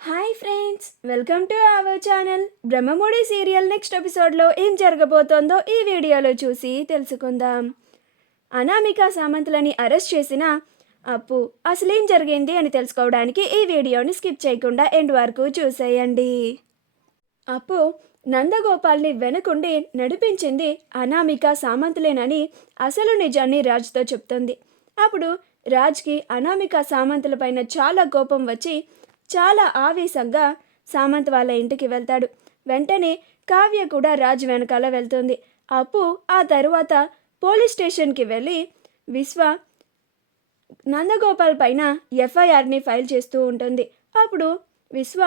Hi friends, welcome to our channel. Brahmamudi serial next ఎపిసోడ్లో ఏం జరగబోతోందో ఈ వీడియోలో చూసి తెలుసుకుందాం. అనామిక సామంతులని అరెస్ట్ చేసిన అప్పు అసలేం జరిగింది అని తెలుసుకోవడానికి ఈ వీడియోని స్కిప్ చేయకుండా ఎండ్ వరకు చూసేయండి. అప్పు నందగోపాల్ని వెనకుండి నడిపించింది అనామిక సామంతులేనని అసలు నిజాన్ని రాజ్తో చెప్తుంది. అప్పుడు రాజ్కి అనామిక సామంతులపైన చాలా కోపం వచ్చి చాలా ఆవేశంగా సామంత్ వాళ్ళ ఇంటికి వెళ్తాడు. వెంటనే కావ్య కూడా రాజ్ వెనకాల వెళ్తుంది. అప్పు ఆ తరువాత పోలీస్ స్టేషన్కి వెళ్ళి విశ్వ నందగోపాల్ పైన ఎఫ్ఐఆర్ని ఫైల్ చేస్తూ ఉంటుంది. అప్పుడు విశ్వ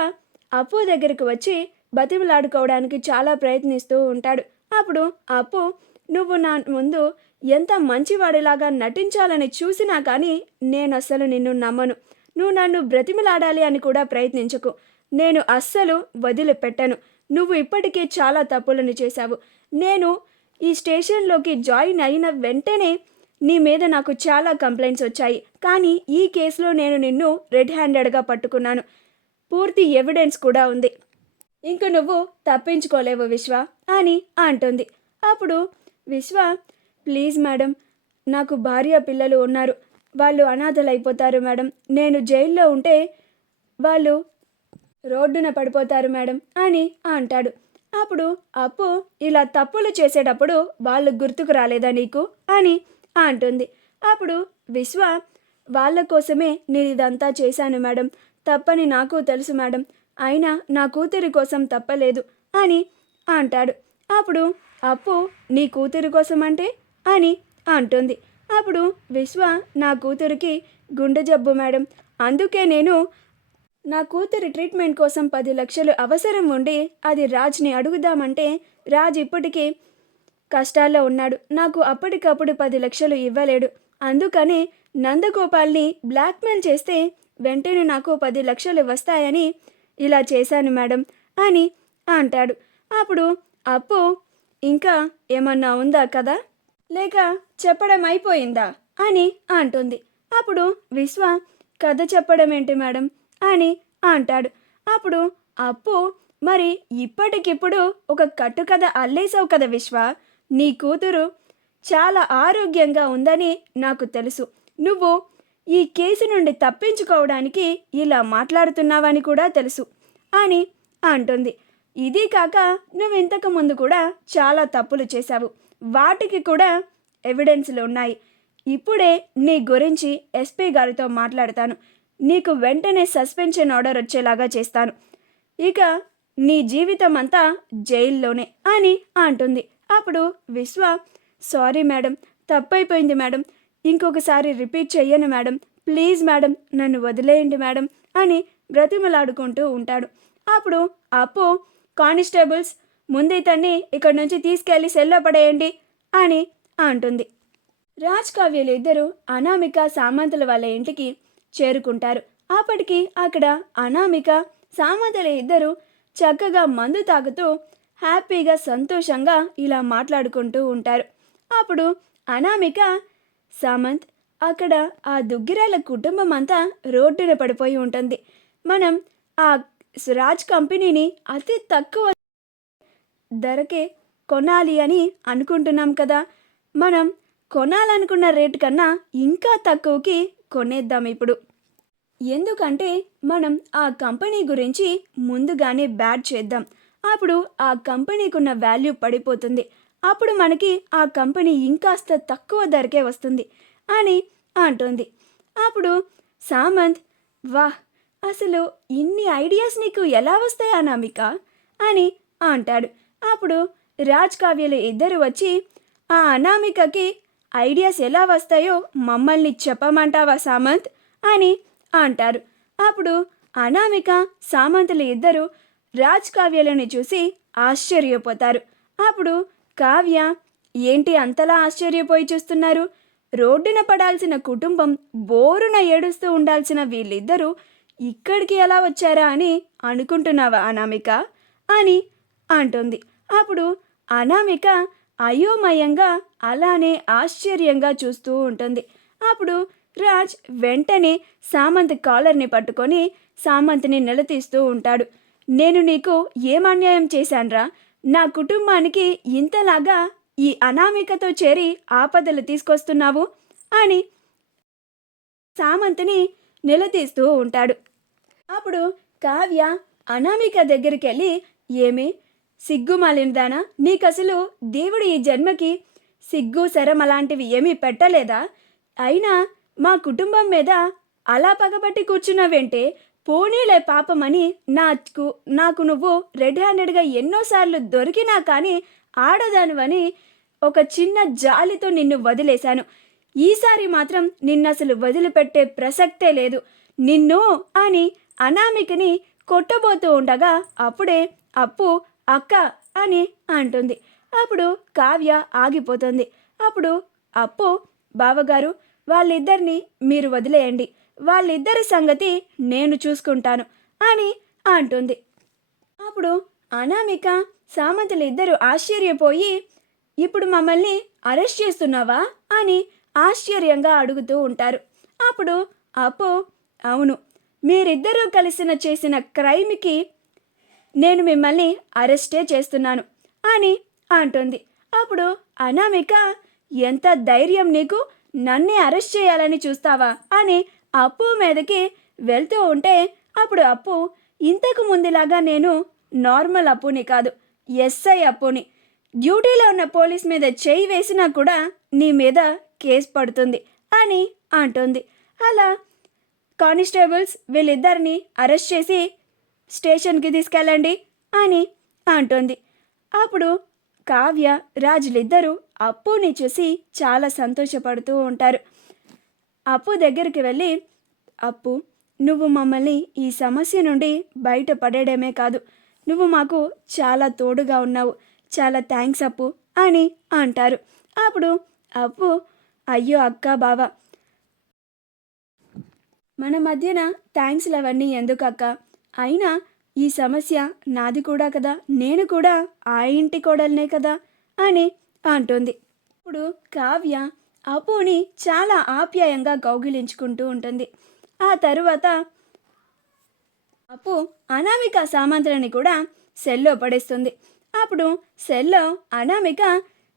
అప్పు దగ్గరికి వచ్చి బతిమలాడుకోవడానికి చాలా ప్రయత్నిస్తూ ఉంటాడు. అప్పుడు అప్పు, నువ్వు నా ముందు ఎంత మంచివాడిలాగా నటించాలని చూసినా కానీ నేను అస్సలు నిన్ను నమ్మను. నువ్వు నన్ను బ్రతిమలాడాలి అని కూడా ప్రయత్నించకు. నేను అస్సలు వదిలిపెట్టను. నువ్వు ఇప్పటికే చాలా తప్పులను చేశావు. నేను ఈ స్టేషన్లోకి జాయిన్ అయిన వెంటనే నీ మీద నాకు చాలా కంప్లైంట్స్ వచ్చాయి. కానీ ఈ కేసులో నేను నిన్ను రెడ్ హ్యాండెడ్గా పట్టుకున్నాను. పూర్తి ఎవిడెన్స్ కూడా ఉంది. ఇంక నువ్వు తప్పించుకోలేవు విశ్వ అని అంటుంది. అప్పుడు విశ్వ, ప్లీజ్ మేడం, నాకు భార్య పిల్లలు ఉన్నారు. వాళ్ళు అనాథలైపోతారు మేడం. నేను జైల్లో ఉంటే వాళ్ళు రోడ్డున పడిపోతారు మేడం అని అంటాడు. అప్పుడు అప్పు, ఇలా తప్పులు చేసేటప్పుడు వాళ్ళు గుర్తుకు రాలేదా నీకు అని అంటుంది. అప్పుడు విశ్వ, వాళ్ళ కోసమే నేను ఇదంతా చేశాను మేడం. తప్పని నాకు తెలుసు మేడం. అయినా నా కూతురి కోసం తప్పలేదు అని అంటాడు. అప్పుడు అప్పు, నీ కూతురి కోసం అంటే అని అంటుంది. అప్పుడు విశ్వ, నా కూతురికి గుండె జబ్బు మేడం. అందుకే నేను నా కూతురి ట్రీట్మెంట్ కోసం 10 లక్షలు అవసరం ఉండి అది రాజ్ని అడుగుదామంటే రాజ్ ఇప్పటికీ కష్టాల్లో ఉన్నాడు. నాకు అప్పటికప్పుడు 10 లక్షలు ఇవ్వలేడు. అందుకనే నందగోపాల్ని బ్లాక్మెయిల్ చేస్తే వెంటనే నాకు 10 లక్షలు వస్తాయని ఇలా చేశాను మేడం అని అంటాడు. అప్పుడు అప్పు, ఇంకా ఏమన్నా ఉందా కదా, లేక చెప్పడం అయిపోయిందా అని అంటుంది. అప్పుడు విశ్వ, కథ చెప్పడం ఏంటి మేడం అని అంటాడు. అప్పుడు అప్పు, మరి ఇప్పటికిప్పుడు ఒక కట్టుకథ అల్లేసావు కదా విశ్వ. నీ కూతురు చాలా ఆరోగ్యంగా ఉందని నాకు తెలుసు. నువ్వు ఈ కేసు నుండి తప్పించుకోవడానికి ఇలా మాట్లాడుతున్నావని కూడా తెలుసు అని అంటుంది. ఇది కాక నువ్వు ఇంతకు ముందు కూడా చాలా తప్పులు చేశావు. వాటికి కూడా ఎవిడెన్స్లు ఉన్నాయి. ఇప్పుడే నీ గురించి ఎస్పీ గారితో మాట్లాడతాను. నీకు వెంటనే సస్పెన్షన్ ఆర్డర్ వచ్చేలాగా చేస్తాను. ఇక నీ జీవితం అంతా జైల్లోనే అని అంటుంది. అప్పుడు విశ్వ, సారీ మేడం, తప్పైపోయింది మేడం. ఇంకొకసారి రిపీట్ చెయ్యను మేడం. ప్లీజ్ మేడం, నన్ను వదిలేయండి మేడం అని బ్రతిమలాడుకుంటూ ఉంటాడు. అప్పుడు అప్పు, కానిస్టేబుల్స్, ముందు ఇతన్ని ఇక్కడి నుంచి తీసుకెళ్లి సెల్లో పడేయండి అని అంటుంది. రాజ్ కావ్యలు ఇద్దరు అనామిక సామంతుల వాళ్ళ ఇంటికి చేరుకుంటారు. అప్పటికి అక్కడ అనామిక సామంతుల ఇద్దరు చక్కగా మందు తాగుతూ హ్యాపీగా సంతోషంగా ఇలా మాట్లాడుకుంటూ ఉంటారు. అప్పుడు అనామిక, సామంత్, అక్కడ ఆ దుగ్గిరాల కుటుంబం అంతా రోడ్డున పడిపోయి ఉంటుంది. మనం ఆ రాజ్ కంపెనీని అతి తక్కువ ధరకే కొనాలి అని అనుకుంటున్నాం కదా. మనం కొనాలనుకున్న రేటు కన్నా ఇంకా తక్కువకి కొనేద్దాం ఇప్పుడు. ఎందుకంటే మనం ఆ కంపెనీ గురించి ముందుగానే బ్యాడ్ చేద్దాం. అప్పుడు ఆ కంపెనీకి ఉన్న వాల్యూ పడిపోతుంది. అప్పుడు మనకి ఆ కంపెనీ ఇంకాస్త తక్కువ ధరకే వస్తుంది అని అంటుంది. అప్పుడు సామంత్, వాహ్, అసలు ఇన్ని ఐడియాస్ నీకు ఎలా వస్తాయా అనామిక అని అంటాడు. అప్పుడు రాజ్ కావ్యలు ఇద్దరు వచ్చి, ఆ అనామికకి ఐడియాస్ ఎలా వస్తాయో మమ్మల్ని చెప్పమంటావా సామంత్ అని అంటారు. అప్పుడు అనామిక సామంతులు ఇద్దరు రాజ్ కావ్యలను చూసి ఆశ్చర్యపోతారు. అప్పుడు కావ్య, ఏంటి అంతలా ఆశ్చర్యపోయి చూస్తున్నారు? రోడ్డున పడాల్సిన కుటుంబం బోరున ఏడుస్తూ ఉండాల్సిన వీళ్ళిద్దరూ ఇక్కడికి ఎలా వచ్చారా అని అనుకుంటున్నావా అనామిక అని అంటుంది. అప్పుడు అనామిక అయోమయంగా అలానే ఆశ్చర్యంగా చూస్తూ ఉంటుంది. అప్పుడు రాజ్ వెంటనే సామంత్ కాలర్ని పట్టుకొని సామంత్ని నిలదీస్తూ ఉంటాడు. నేను నీకు ఏం అన్యాయం చేశాన్రా? నా కుటుంబానికి ఇంతలాగా ఈ అనామికతో చేరి ఆపదలు తీసుకొస్తున్నావు అని సామంత్ని నిలదీస్తూ ఉంటాడు. అప్పుడు కావ్య అనామిక దగ్గరికి వెళ్ళి, ఏమి సిగ్గుమాలినదానా, నీకసలు దేవుడు ఈ జన్మకి సిగ్గు శరం అలాంటివి ఏమీ పెట్టలేదా? అయినా మా కుటుంబం మీద అలా పగబట్టి కూర్చున్నావేంటే? పోనీలే పాపమని నాకు నువ్వు రెడ్ హ్యాండెడ్గా ఎన్నోసార్లు దొరికినా కానీ ఆడదానివని ఒక చిన్న జాలితో నిన్ను వదిలేశాను. ఈసారి మాత్రం నిన్నసలు వదిలిపెట్టే ప్రసక్తే లేదు నిన్ను అని అనామికని కొట్టబోతూ ఉండగా అప్పుడే అప్పు అక్క అని అంటుంది. అప్పుడు కావ్య ఆగిపోతుంది. అప్పుడు అప్పు, బావగారు వాళ్ళిద్దరిని మీరు వదిలేయండి, వాళ్ళిద్దరి సంగతి నేను చూసుకుంటాను అని అంటుంది. అప్పుడు అనామిక సామంతులు ఇద్దరు ఆశ్చర్యపోయి, ఇప్పుడు మమ్మల్ని అరెస్ట్ చేస్తున్నావా అని ఆశ్చర్యంగా అడుగుతూ ఉంటారు. అప్పుడు అప్పు, అవును, మీరిద్దరూ కలిసిన చేసిన క్రైమ్కి నేను మిమ్మల్ని అరెస్టే చేస్తున్నాను అని అంటుంది. అప్పుడు అనామిక, ఎంత ధైర్యం నీకు, నన్నే అరెస్ట్ చేయాలని చూస్తావా అని అప్పు మీదకి వెళ్తూ ఉంటే, అప్పుడు అప్పు, ఇంతకు ముందులాగా నేను నార్మల్ అప్పుని కాదు, ఎస్ఐ అప్పుని. డ్యూటీలో ఉన్న పోలీస్ మీద చేయి వేసినా కూడా నీ మీద కేసు పడుతుంది అని అంటుంది. అలా కానిస్టేబుల్స్ వీళ్ళిద్దరిని అరెస్ట్ చేసి స్టేషన్కి తీసుకెళ్ళండి అని అంటుంది. అప్పుడు కావ్య రాజులిద్దరూ అప్పుని చూసి చాలా సంతోషపడుతూ ఉంటారు. అప్పు దగ్గరికి వెళ్ళి, అప్పు, నువ్వు మమ్మల్ని ఈ సమస్య నుండి బయటపడేయడమే కాదు, నువ్వు మాకు చాలా తోడుగా ఉన్నావు, చాలా థ్యాంక్స్ అప్పు అని అంటారు. అప్పుడు అప్పు, అయ్యో అక్క బావ, మన మధ్యన థ్యాంక్స్లు అవన్నీ ఎందుకు అక్క? అయినా ఈ సమస్య నాది కూడా కదా, నేను కూడా ఆ ఇంటి కోడలనే కదా అని అంటుంది. ఇప్పుడు కావ్య అప్పుని చాలా ఆప్యాయంగా కౌగిలించుకుంటూ ఉంటుంది. ఆ తరువాత అప్పు అనామిక సామంతులని కూడా సెల్లో పడేస్తుంది. అప్పుడు సెల్లో అనామిక,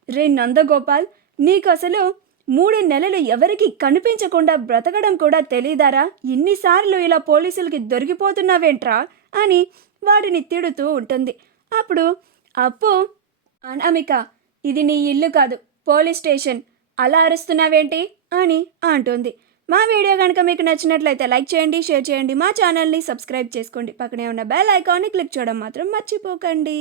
రే నందగోపాల్, నీకు అసలు 3 నెలలు ఎవరికి కనిపించకుండా బ్రతకడం కూడా తెలీదారా? ఇన్నిసార్లు ఇలా పోలీసులకి దొరికిపోతున్నావేంట్రా అని వాడిని తిడుతూ ఉంటుంది. అప్పుడు అప్పు, అనామిక, ఇది నీ ఇల్లు కాదు, పోలీస్ స్టేషన్, అలా అరుస్తున్నావేంటి అని అంటుంది. మా వీడియో కనుక మీకు నచ్చినట్లయితే లైక్ చేయండి, షేర్ చేయండి, మా ఛానల్ని సబ్స్క్రైబ్ చేసుకోండి, పక్కనే ఉన్న బెల్ ఐకాన్ని క్లిక్ చేయడం మాత్రం మర్చిపోకండి.